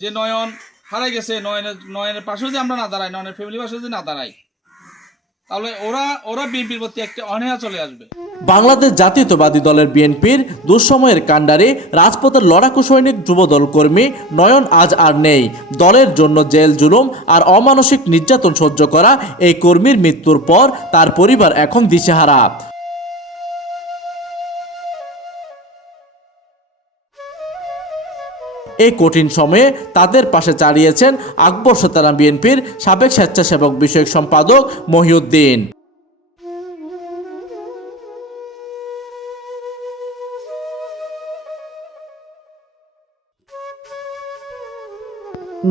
যে নয়ন হারাই গেছে, নয়নের পাশেও যে আমরা না দাঁড়াই, নয়নের ফ্যামিলির পাশেও যে না দাঁড়াই, তাহলে ওরা বিএনপির প্রতি একটা অনীহা চলে আসবে। বাংলাদেশ জাতীয়তাবাদী দলের বিএনপির দুঃসময়ের কাণ্ডারে রাজপথের লড়াকু সৈনিক যুবদল কর্মী নয়ন আজ আর নেই। দলের জন্য জেল জুলুম আর অমানসিক নির্যাতন সহ্য করা এই কর্মীর মৃত্যুর পর তার পরিবার এখন দিশেহারা। এই কঠিন সময়ে তাদের পাশে দাঁড়িয়েছেন আকবর সেতারা বিএনপির সাবেক স্বেচ্ছাসেবক বিষয়ক সম্পাদক মহিউদ্দিন।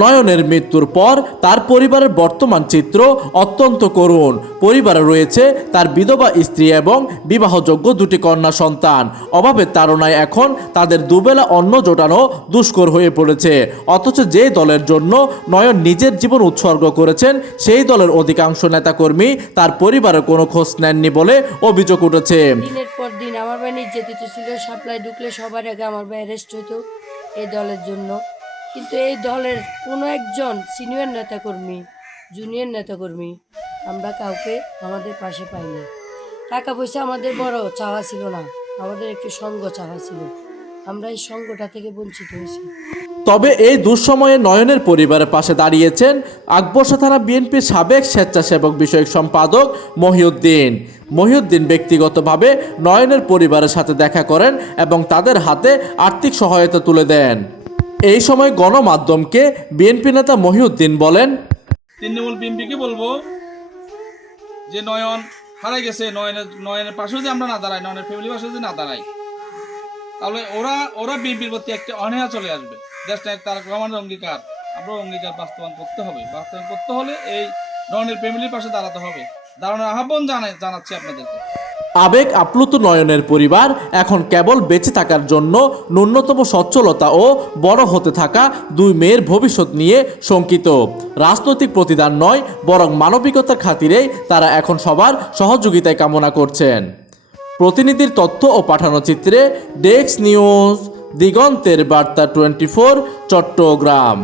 নয়নের মৃত্যুর পর তার পরিবারের বর্তমান চিত্র অত্যন্ত করুণ। পরিবারে রয়েছে তার বিধবা স্ত্রী এবং বিবাহযোগ্য দুটি কন্যা সন্তান। অভাবের তাড়নায় এখন তাদের দুবেলা অন্ন জোটানো দুষ্কর হয়ে পড়েছে। অথচ যে দলের জন্য নয়ন নিজের জীবন উৎসর্গ করেছেন, সেই দলের অধিকাংশ নেতাকর্মী তার পরিবারের কোনো খোঁজ নেননি বলে অভিযোগ উঠেছে। দিনের পর দিন আমার ভাই নির্যাতিত ছিল। সাপ্লাই ঢুকলে সবার আগে আমার ভাই অ্যারেস্ট হতো এই দলের জন্য। কিন্তু এই দলের কোনো একজন সিনিয়র নেতাকর্মী, জুনিয়র নেতাকর্মী আমরা কাউকে আমাদের পাশে পাইনি। টাকা পয়সা আমাদের বড় চাওয়া ছিল না, আমাদের একটু সঙ্গ চাওয়া ছিল। আমরা এই সঙ্গটা থেকে বঞ্চিত হয়েছি। তবে এই দুঃসময়ে নয়নের পরিবারের পাশে দাঁড়িয়েছেন আকবর সেতারা বিএনপির সাবেক স্বেচ্ছাসেবক বিষয়ক সম্পাদক মহিউদ্দিন। মহিউদ্দিন ব্যক্তিগতভাবে নয়নের পরিবারের সাথে দেখা করেন এবং তাদের হাতে আর্থিক সহায়তা তুলে দেন। এই সময় গণমাধ্যমকে বিএনপি নেতা মহিউদ্দিন বলেন, তৃণমূল বিএনপিকে বলবো যে নয়ন হারাই গেছে, নয়নের পাশেও যে আমরা না দাঁড়াই, নয়নের ফ্যামিলির পাশেও যে না দাঁড়াই, তাহলে ওরা বিএনপির প্রতি একটা অনীহা চলে আসবে। দেশটা তারেক রহমানের অঙ্গীকার, আমরা অঙ্গীকার বাস্তবায়ন করতে হবে। বাস্তবায়ন করতে হলে এই নয়নের ফ্যামিলির পাশে দাঁড়াতে হবে। দাঁড়ানোর আহ্বান জানাচ্ছি আপনাদেরকে। আবেগ আপ্লুত নয়নের পরিবার এখন কেবল বেঁচে থাকার জন্য ন্যূনতম সচ্ছলতা ও বড় হতে থাকা দুই মেয়ের ভবিষ্যৎ নিয়ে শঙ্কিত। রাজনৈতিক প্রতিদান নয়, বরং মানবিকতার খাতিরেই তারা এখন সবার সহযোগিতায় কামনা করছেন। প্রতিনিধির তথ্য ও পাঠানো চিত্রে ডেস্ক নিউজ, দিগন্তের বার্তা 24, চট্টগ্রাম।